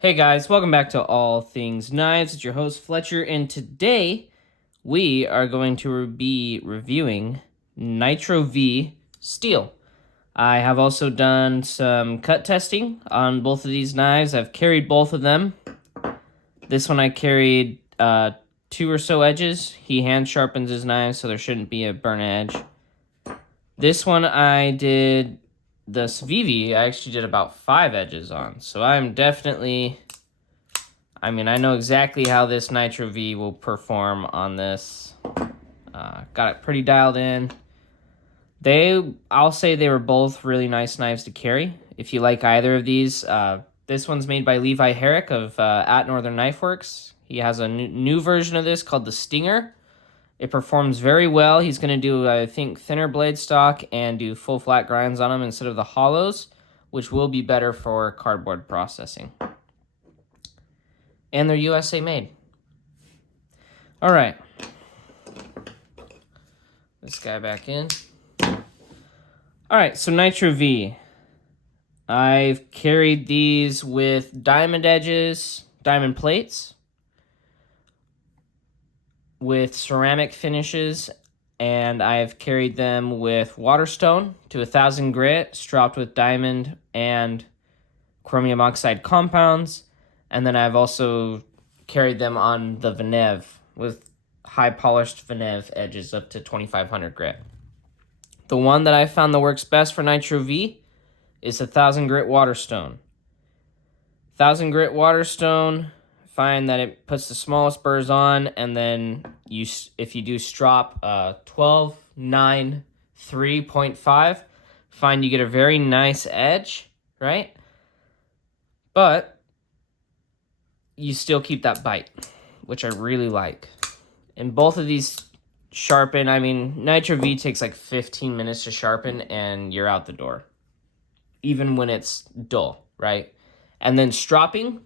Hey guys, welcome back to All Things Knives. It's your host Fletcher, and today we are going to be reviewing Nitro V steel. I have also done some cut testing on both of these knives. I've carried both of them. This one I carried 2 or so edges. He hand sharpens his knives, so there shouldn't be a burn edge. This one I did, this VV, I actually did about 5 edges on. So I'm definitely, I know exactly how this Nitro V will perform on this. Got it pretty dialed in. I'll say they were both really nice knives to carry. If you like either of these, this one's made by Levi Herrick of at Northern Knife Works. He has a new version of this called the Stinger. It performs very well. He's going to do, I think, thinner blade stock and do full flat grinds on them instead of the hollows, which will be better for cardboard processing. And they're USA made. All right. This guy back in. All right, so Nitro V. I've carried these with diamond edges, diamond plates, with ceramic finishes, and I've carried them with Waterstone to 1000 grit, stropped with diamond and chromium oxide compounds, and then I've also carried them on the Venev with high polished Venev edges up to 2500 grit. The one that I found that works best for Nitro V is 1000 grit Waterstone. 1000 grit Waterstone, find that it puts the smallest burrs on, and then if you do strop 12, 9, 3.5, find you get a very nice edge, right? But you still keep that bite, which I really like. And both of these sharpen, Nitro V takes like 15 minutes to sharpen and you're out the door, even when it's dull, right? And then stropping,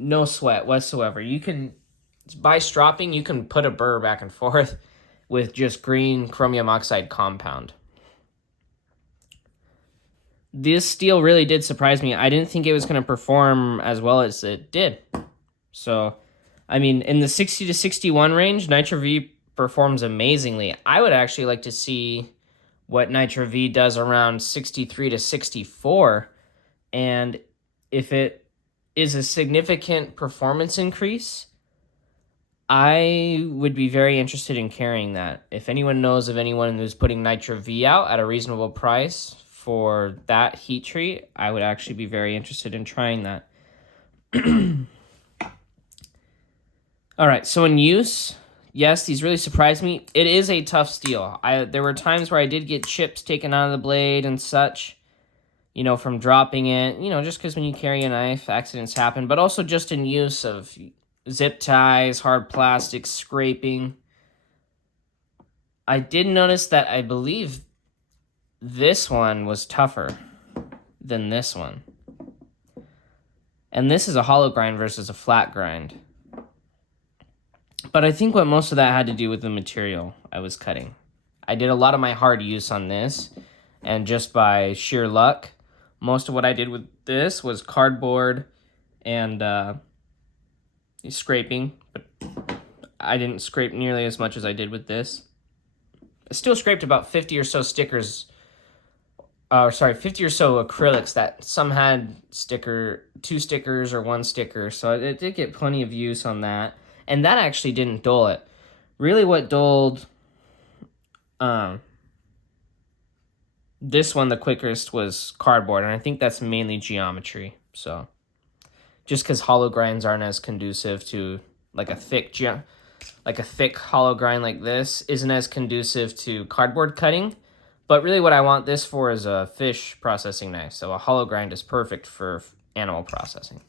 no sweat whatsoever. By stropping, you can put a burr back and forth with just green chromium oxide compound. This steel really did surprise me. I didn't think it was going to perform as well as it did. So, in the 60 to 61 range, Nitro V performs amazingly. I would actually like to see what Nitro V does around 63 to 64. And if it is a significant performance increase, I would be very interested in carrying that. If anyone knows of anyone who's putting Nitro V out at a reasonable price for that heat treat, I would actually be very interested in trying that. All right, so in use, yes, these really surprised me. It is a tough steel. There were times where I did get chips taken out of the blade and such, from dropping it, just because when you carry a knife, accidents happen, but also just in use of zip ties, hard plastic, scraping. I did notice that I believe this one was tougher than this one. And this is a hollow grind versus a flat grind. But I think what most of that had to do with the material I was cutting. I did a lot of my hard use on this, and just by sheer luck, most of what I did with this was cardboard and scraping, but I didn't scrape nearly as much as I did with this. I still scraped about 50 or so 50 or so acrylics that some had 2 stickers or 1 sticker, so it did get plenty of use on that. And that actually didn't dull it. Really what dulled this one the quickest was cardboard, and I think that's mainly geometry. So just because hollow grinds aren't as conducive to like a thick hollow grind like this isn't as conducive to cardboard cutting. But really what I want this for is a fish processing knife. So a hollow grind is perfect for animal processing.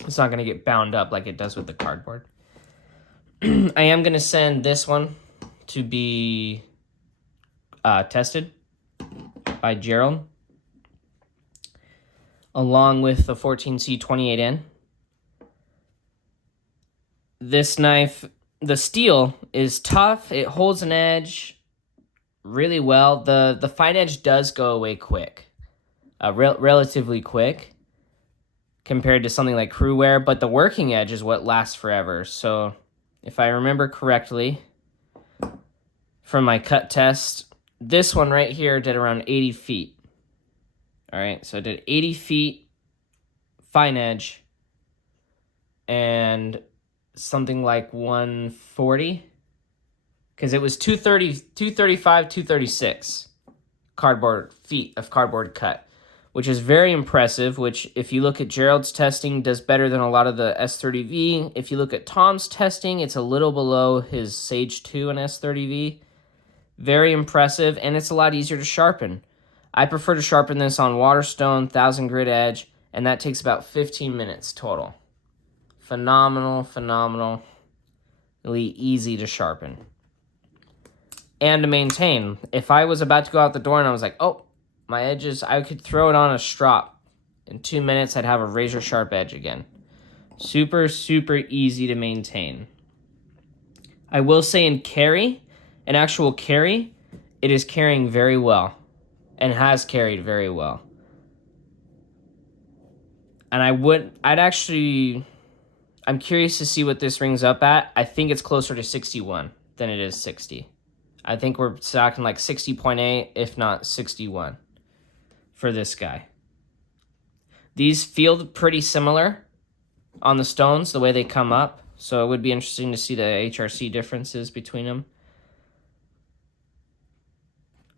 It's not going to get bound up like it does with the cardboard. I am going to send this one to be tested by Gerald, along with the 14C28N. This knife, the steel is tough. It holds an edge really well. The fine edge does go away quick, relatively quick. compared to something like crew wear, but the working edge is what lasts forever. So if I remember correctly from my cut test, this one right here did around 80 feet. All right, so I did 80 feet fine edge and something like 140, because it was 230, 235, 236 feet of cardboard cut, which is very impressive, which if you look at Gerald's testing, does better than a lot of the S30V. If you look at Tom's testing, it's a little below his Sage 2 and S30V. Very impressive, and it's a lot easier to sharpen. I prefer to sharpen this on Waterstone, 1000 grit edge, and that takes about 15 minutes total. Phenomenally easy to sharpen. And to maintain. If I was about to go out the door and I was like, oh, my edges, I could throw it on a strop. In 2 minutes, I'd have a razor sharp edge again. Super easy to maintain. I will say in carry, an actual carry, it is carrying very well and has carried very well. And I'm curious to see what this rings up at. I think it's closer to 61 than it is 60. I think we're stocking like 60.8, if not 61 for this guy. These feel pretty similar on the stones, the way they come up. So it would be interesting to see the HRC differences between them.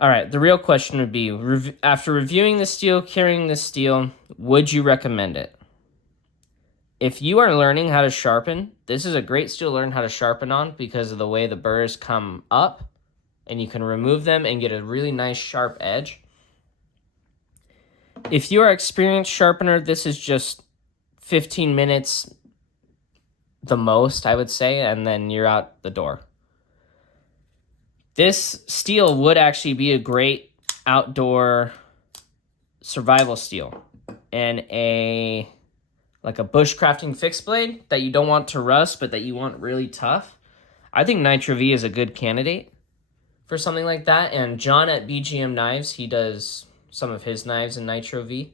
All right, the real question would be, after reviewing the steel, carrying this steel, would you recommend it? If you are learning how to sharpen, this is a great steel to learn how to sharpen on because of the way the burrs come up, and you can remove them and get a really nice sharp edge. If you are an experienced sharpener, this is just 15 minutes the most, I would say, and then you're out the door. This steel would actually be a great outdoor survival steel, and like a bushcrafting fixed blade that you don't want to rust but that you want really tough. I think Nitro V is a good candidate for something like that. And John at BGM Knives, he does some of his knives in Nitro V.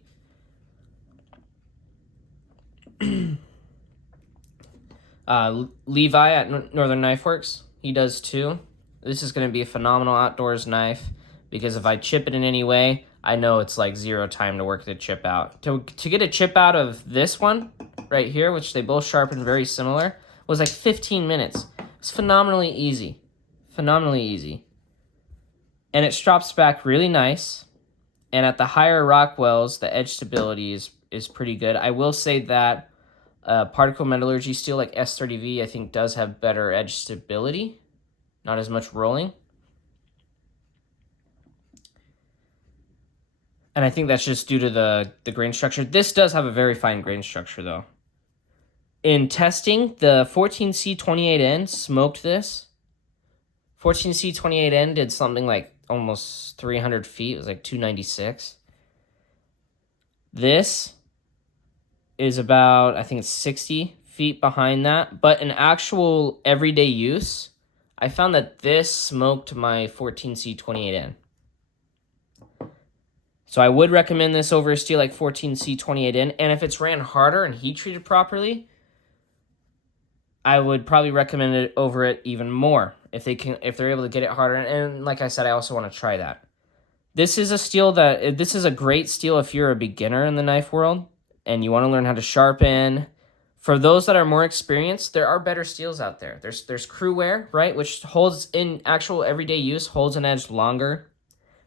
Levi at Northern Knife Works, he does too. This is going to be a phenomenal outdoors knife because if I chip it in any way, I know it's like zero time to work the chip out. To get a chip out of this one right here, which they both sharpen very similar, was like 15 minutes. It's phenomenally easy. And it strops back really nice. And at the higher Rockwells, the edge stability is pretty good. I will say that particle metallurgy steel like S30V, I think, does have better edge stability. Not as much rolling. And I think that's just due to the grain structure. This does have a very fine grain structure, though. In testing, the 14C28N smoked this. 14C28N did something like almost 300 feet. It was like 296. This is about, I think it's 60 feet behind that. But in actual everyday use, I found that this smoked my 14C28N. So I would recommend this over a steel like 14C28N. And if it's ran harder and heat treated properly, I would probably recommend it over it even more if they're able to get it harder. And like I said, I also want to try that. This is a great steel if you're a beginner in the knife world and you want to learn how to sharpen. For those that are more experienced, there are better steels out there. There's crew wear, right, which holds in actual everyday use, holds an edge longer,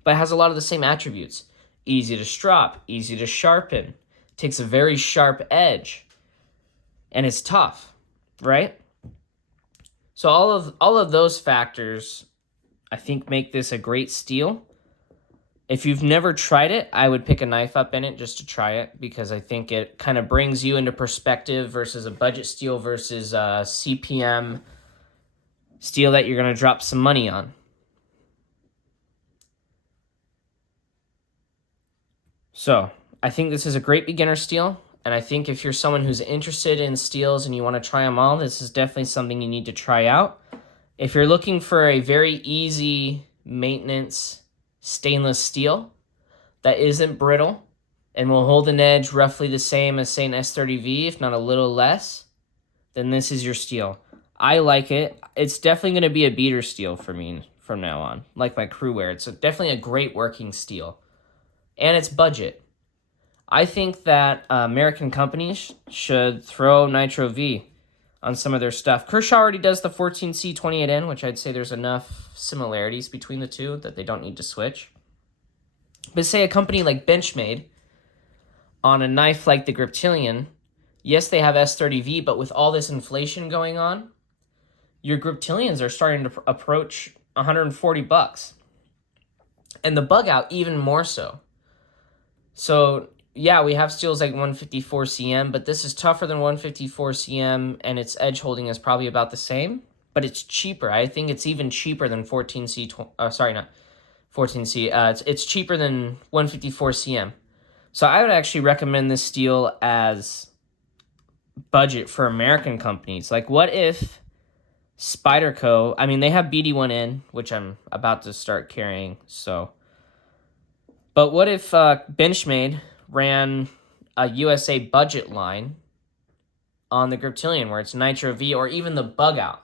but has a lot of the same attributes. Easy to strop, easy to sharpen, takes a very sharp edge, and it's tough, right? So all of those factors, I think, make this a great steel. If you've never tried it, I would pick a knife up in it just to try it because I think it kind of brings you into perspective versus a budget steel versus a CPM steel that you're going to drop some money on. So I think this is a great beginner steel. And I think if you're someone who's interested in steels and you want to try them all, this is definitely something you need to try out. If you're looking for a very easy maintenance stainless steel that isn't brittle and will hold an edge roughly the same as, say, an S30V, if not a little less, then this is your steel. I like it. It's definitely going to be a beater steel for me from now on, like my crew wear. It's definitely a great working steel, and it's budget. I think that American companies should throw Nitro V on some of their stuff. Kershaw already does the 14C 28N, which I'd say there's enough similarities between the two that they don't need to switch. But say a company like Benchmade, on a knife like the Griptilian, yes, they have S30V, but with all this inflation going on, your Griptilians are starting to approach $140. And the bug out even more so. So yeah, we have steels like 154 CM, but this is tougher than 154 CM, and its edge holding is probably about the same, but it's cheaper. I think it's even cheaper than 14C. Sorry, not 14C. It's cheaper than 154 CM. So I would actually recommend this steel as budget for American companies. Like, what if Spyderco? I mean, they have BD1N, which I'm about to start carrying. So, but what if Benchmade ran a USA budget line on the Griptilian where it's Nitro V, or even the bug out?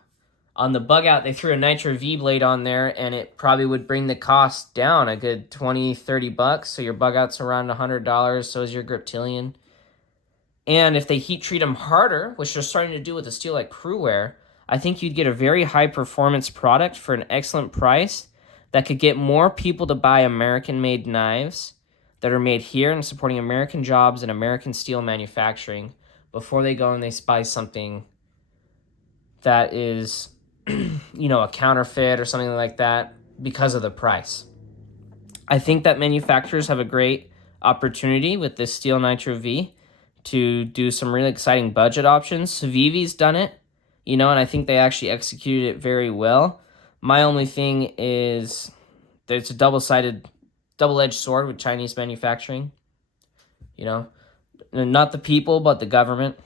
On the bug out, they threw a Nitro V blade on there, and it probably would bring the cost down a good $20-$30. So your bug out's around $100. So is your Griptilian. And if they heat treat them harder, which they're starting to do with a steel like Crewwear, I think you'd get a very high performance product for an excellent price that could get more people to buy American-made knives that are made here and supporting American jobs and American steel manufacturing before they go and they buy something that is, a counterfeit or something like that because of the price. I think that manufacturers have a great opportunity with this steel Nitro V to do some really exciting budget options. Vivi's done it, and I think they actually executed it very well. My only thing is that it's a double-edged sword with Chinese manufacturing. Not the people, but the government.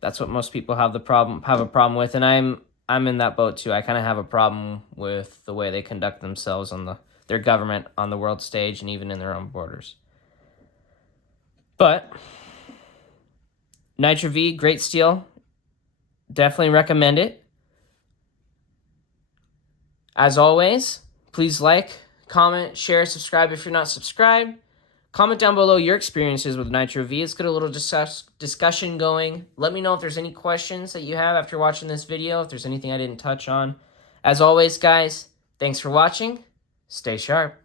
That's what most people have a problem with, and I'm in that boat too. I kind of have a problem with the way they conduct themselves on their government on the world stage and even in their own borders. But Nitro V, great steel. Definitely recommend it. As always, please like, comment, share, subscribe if you're not subscribed. Comment down below your experiences with Nitro V. Let's get a little discussion going. Let me know if there's any questions that you have after watching this video, if there's anything I didn't touch on. As always, guys, thanks for watching. Stay sharp.